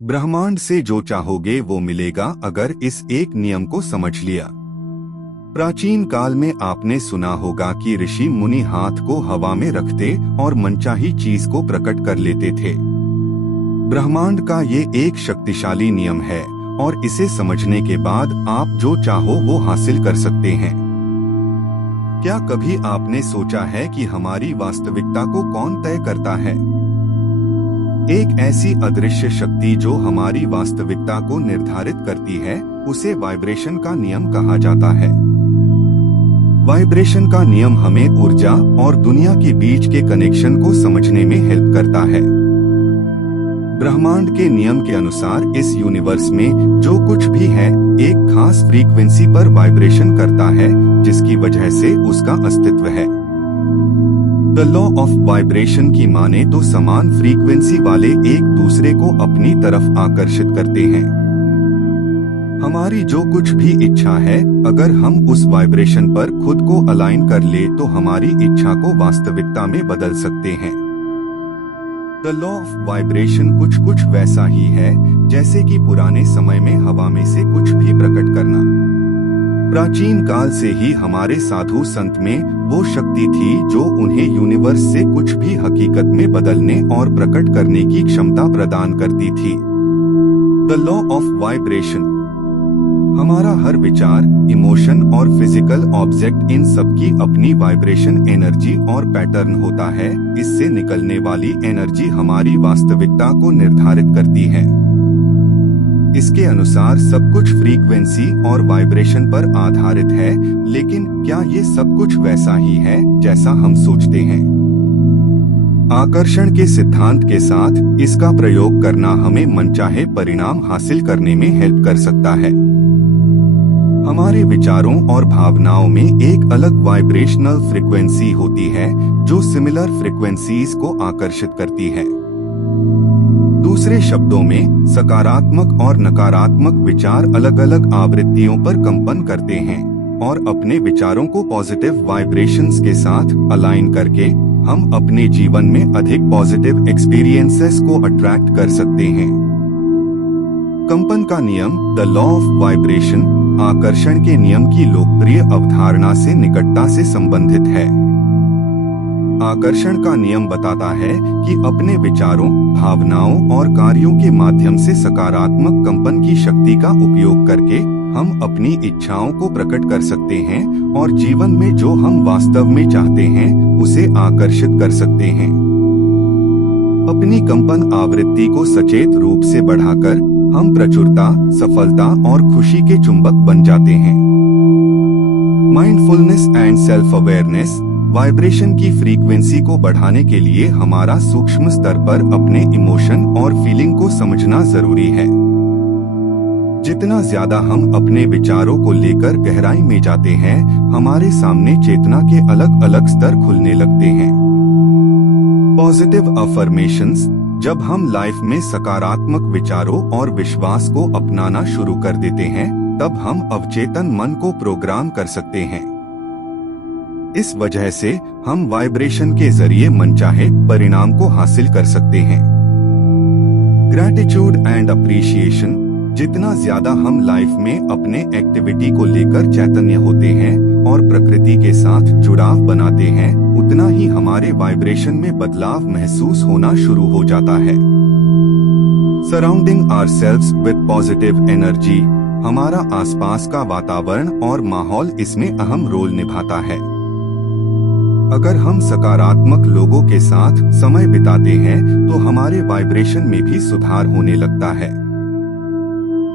ब्रह्मांड से जो चाहोगे वो मिलेगा अगर इस एक नियम को समझ लिया। प्राचीन काल में आपने सुना होगा कि ऋषि मुनि हाथ को हवा में रखते और मनचाही चीज को प्रकट कर लेते थे। ब्रह्मांड का ये एक शक्तिशाली नियम है और इसे समझने के बाद आप जो चाहो वो हासिल कर सकते हैं। क्या कभी आपने सोचा है कि हमारी वास्तविकता को कौन तय करता है? एक ऐसी अदृश्य शक्ति जो हमारी वास्तविकता को निर्धारित करती है, उसे वाइब्रेशन का नियम कहा जाता है। वाइब्रेशन का नियम हमें ऊर्जा और दुनिया के बीच के कनेक्शन को समझने में हेल्प करता है। ब्रह्मांड के नियम के अनुसार इस यूनिवर्स में जो कुछ भी है एक खास फ्रीक्वेंसी पर वाइब्रेशन करता है, जिसकी वजह से उसका अस्तित्व है। द लॉ ऑफ वाइब्रेशन की माने तो समान फ्रीक्वेंसी वाले एक दूसरे को अपनी तरफ आकर्षित करते हैं। हमारी जो कुछ भी इच्छा है, अगर हम उस वाइब्रेशन पर खुद को अलाइन कर ले तो हमारी इच्छा को वास्तविकता में बदल सकते हैं। द लॉ ऑफ वाइब्रेशन कुछ वैसा ही है जैसे कि पुराने समय में हवा में से कुछ भी प्रकट करना। प्राचीन काल से ही हमारे साधु संत में वो शक्ति थी जो उन्हें यूनिवर्स से कुछ भी हकीकत में बदलने और प्रकट करने की क्षमता प्रदान करती थी। द लॉ ऑफ वाइब्रेशन, हमारा हर विचार, इमोशन और फिजिकल ऑब्जेक्ट, इन सब की अपनी वाइब्रेशन एनर्जी और पैटर्न होता है। इससे निकलने वाली एनर्जी हमारी वास्तविकता को निर्धारित करती है। इसके अनुसार सब कुछ फ्रीक्वेंसी और वाइब्रेशन पर आधारित है, लेकिन क्या ये सब कुछ वैसा ही है जैसा हम सोचते हैं? आकर्षण के सिद्धांत के साथ इसका प्रयोग करना हमें मनचाहे परिणाम हासिल करने में हेल्प कर सकता है। हमारे विचारों और भावनाओं में एक अलग वाइब्रेशनल फ्रीक्वेंसी होती है जो सिमिलर फ्रीक्वेंसीज को आकर्षित करती है। दूसरे शब्दों में, सकारात्मक और नकारात्मक विचार अलग अलग आवृत्तियों पर कंपन करते हैं और अपने विचारों को पॉजिटिव वाइब्रेशंस के साथ अलाइन करके हम अपने जीवन में अधिक पॉजिटिव एक्सपीरियंसेस को अट्रैक्ट कर सकते हैं। कंपन का नियम, द लॉ ऑफ वाइब्रेशन, आकर्षण के नियम की लोकप्रिय अवधारणा से निकटता से संबंधित है। आकर्षण का नियम बताता है कि अपने विचारों, भावनाओं और कार्यों के माध्यम से सकारात्मक कंपन की शक्ति का उपयोग करके हम अपनी इच्छाओं को प्रकट कर सकते हैं और जीवन में जो हम वास्तव में चाहते हैं उसे आकर्षित कर सकते हैं। अपनी कंपन आवृत्ति को सचेत रूप से बढ़ाकर हम प्रचुरता, सफलता और खुशी के चुंबक बन जाते हैं। Mindfulness and self awareness, vibration की फ्रीक्वेंसी को बढ़ाने के लिए हमारा सूक्ष्म स्तर पर अपने इमोशन और फीलिंग को समझना जरूरी है। जितना ज्यादा हम अपने विचारों को लेकर गहराई में जाते हैं, हमारे सामने चेतना के अलग अलग स्तर खुलने लगते हैं। पॉजिटिव अफर्मेशंस, जब हम लाइफ में सकारात्मक विचारों और विश्वास को अपनाना शुरू कर देते हैं, तब हम अवचेतन मन को प्रोग्राम कर सकते हैं। इस वजह से हम वाइब्रेशन के जरिए मनचाहे परिणाम को हासिल कर सकते हैं। ग्रैटिट्यूड एंड अप्रिशिएशन, जितना ज्यादा हम लाइफ में अपने एक्टिविटी को लेकर चैतन्य होते हैं और प्रकृति के साथ जुड़ाव बनाते हैं, उतना ही हमारे वाइब्रेशन में बदलाव महसूस होना शुरू हो जाता है। Surrounding ourselves with positive energy, हमारा आसपास का वातावरण और माहौल इसमें अहम रोल निभाता है। अगर हम सकारात्मक लोगों के साथ समय बिताते हैं तो हमारे वाइब्रेशन में भी सुधार होने लगता है।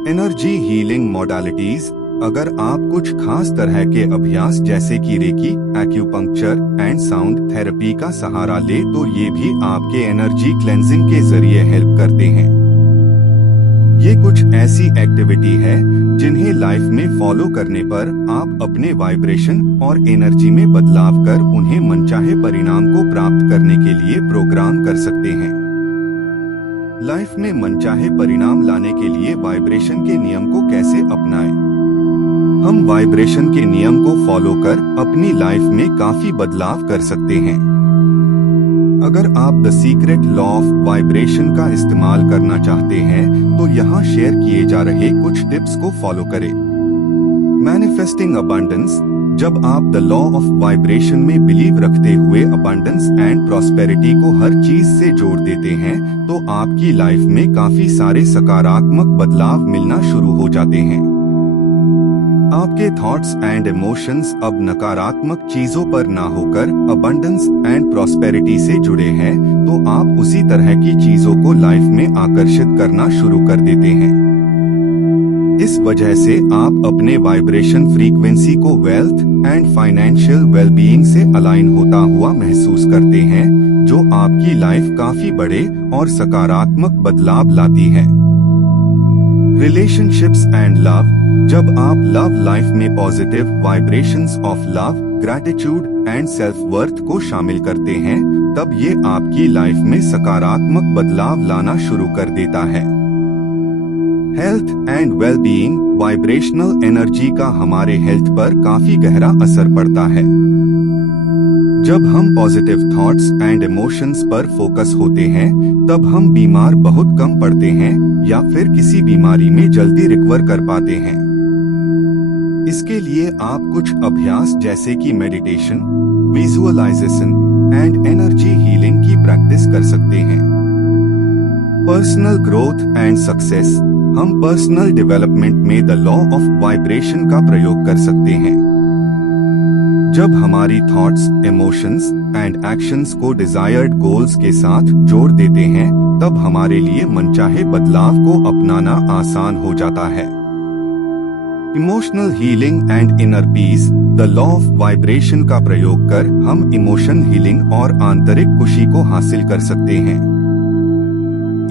एनर्जी हीलिंग मॉडलिटीज, अगर आप कुछ खास तरह के अभ्यास जैसे कि reiki, acupuncture and sound therapy का सहारा ले तो ये भी आपके एनर्जी क्लेंजिंग के जरिए हेल्प करते हैं। ये कुछ ऐसी एक्टिविटी है जिन्हें लाइफ में फॉलो करने पर आप अपने वाइब्रेशन और एनर्जी में बदलाव कर उन्हें मनचाहे परिणाम को प्राप्त करने के लिए प्रोग्राम कर सकते हैं। लाइफ में मनचाहे परिणाम लाने के लिए वाइब्रेशन के नियम को कैसे अपनाएं? हम वाइब्रेशन के नियम को फॉलो कर अपनी लाइफ में काफी बदलाव कर सकते हैं। अगर आप the secret law of vibration का इस्तेमाल करना चाहते हैं तो यहाँ शेयर किए जा रहे कुछ टिप्स को फॉलो करें। Manifesting abundance. जब आप द लॉ ऑफ वाइब्रेशन में बिलीव रखते हुए अबंडेंस एंड प्रॉस्पेरिटी को हर चीज से जोड़ देते हैं, तो आपकी लाइफ में काफी सारे सकारात्मक बदलाव मिलना शुरू हो जाते हैं। आपके थॉट्स एंड इमोशंस अब नकारात्मक चीजों पर ना होकर अबंडेंस एंड प्रॉस्पेरिटी से जुड़े हैं, तो आप उसी तरह की चीजों को लाइफ में आकर्षित करना शुरू कर देते हैं। इस वजह से आप अपने वाइब्रेशन फ्रीक्वेंसी को वेल्थ एंड फाइनेंशियल वेलबीइंग से अलाइन होता हुआ महसूस करते हैं, जो आपकी लाइफ काफी बड़े और सकारात्मक बदलाव लाती है। Relationships and love. जब आप लव लाइफ में positive vibrations of love, gratitude and self worth को शामिल करते हैं, तब ये आपकी लाइफ में सकारात्मक बदलाव लाना शुरू कर देता है। Health and wellbeing. Vibrational energy का हमारे हेल्थ पर काफी गहरा असर पड़ता है। जब हम पॉजिटिव थॉट्स एंड इमोशंस पर फोकस होते हैं, तब हम बीमार बहुत कम पड़ते हैं या फिर किसी बीमारी में जल्दी रिकवर कर पाते हैं। इसके लिए आप कुछ अभ्यास जैसे कि meditation, visualisation and energy healing की प्रैक्टिस कर सकते हैं। Personal growth and success. हम पर्सनल डेवलपमेंट में द लॉ ऑफ वाइब्रेशन का प्रयोग कर सकते हैं। जब हमारी थॉट्स, इमोशंस एंड एक्शंस को डिजायर्ड गोल्स के साथ जोड़ देते हैं, तब हमारे लिए मनचाहे बदलाव को अपनाना आसान हो जाता है। Emotional healing and inner peace. The law of vibration का प्रयोग कर हम इमोशन हीलिंग और आंतरिक खुशी को हासिल कर सकते हैं।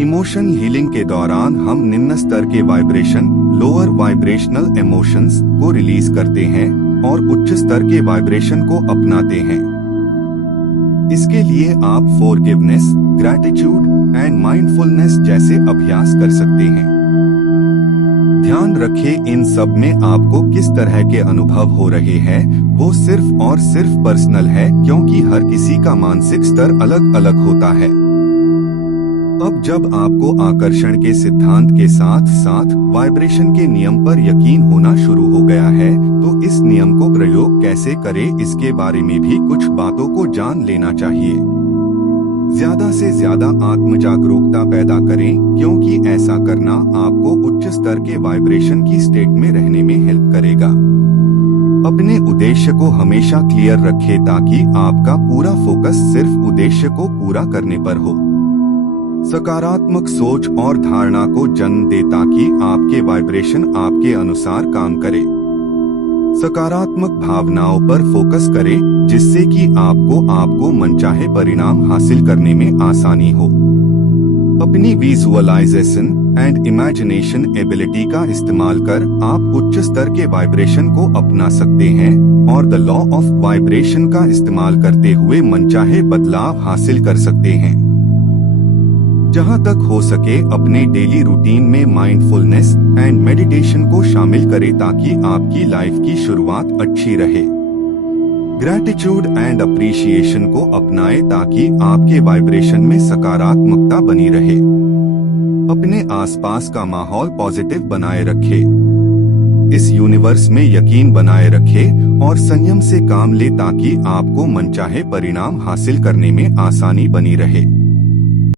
इमोशन हीलिंग के दौरान हम निम्न स्तर के वाइब्रेशन, लोअर वाइब्रेशनल इमोशंस को रिलीज करते हैं और उच्च स्तर के वाइब्रेशन को अपनाते हैं। इसके लिए आप फॉरगिवनेस, ग्रैटिट्यूड एंड माइंडफुलनेस जैसे अभ्यास कर सकते हैं। ध्यान रखें, इन सब में आपको किस तरह के अनुभव हो रहे हैं वो सिर्फ और सिर्फ पर्सनल है, क्योंकि हर किसी का मानसिक स्तर अलग अलग होता है। अब जब आपको आकर्षण के सिद्धांत के साथ साथ वाइब्रेशन के नियम पर यकीन होना शुरू हो गया है, तो इस नियम को प्रयोग कैसे करें इसके बारे में भी कुछ बातों को जान लेना चाहिए। ज्यादा से ज्यादा आत्म जागरूकता पैदा करें, क्योंकि ऐसा करना आपको उच्च स्तर के वाइब्रेशन की स्टेट में रहने में हेल्प करेगा। अपने उद्देश्य को हमेशा क्लियर रखें ताकि आपका पूरा फोकस सिर्फ उद्देश्य को पूरा करने पर हो। सकारात्मक सोच और धारणा को जन्म दे ताकि आपके वाइब्रेशन आपके अनुसार काम करे। सकारात्मक भावनाओं पर फोकस करें, जिससे कि आपको मनचाहे परिणाम हासिल करने में आसानी हो। अपनी विजुअलाइजेशन एंड इमेजिनेशन एबिलिटी का इस्तेमाल कर आप उच्च स्तर के वाइब्रेशन को अपना सकते हैं और द लॉ ऑफ वाइब्रेशन का इस्तेमाल करते हुए मनचाहे बदलाव हासिल कर सकते हैं। जहां तक हो सके अपने डेली रूटीन में माइंडफुलनेस एंड मेडिटेशन को शामिल करें ताकि आपकी लाइफ की शुरुआत अच्छी रहे। ग्रैटिट्यूड एंड अप्रिशिएशन को अपनाएं ताकि आपके वाइब्रेशन में सकारात्मकता बनी रहे। अपने आसपास का माहौल पॉजिटिव बनाए रखें। इस यूनिवर्स में यकीन बनाए रखें और संयम से काम ले ताकि आपको मनचाहे परिणाम हासिल करने में आसानी बनी रहे।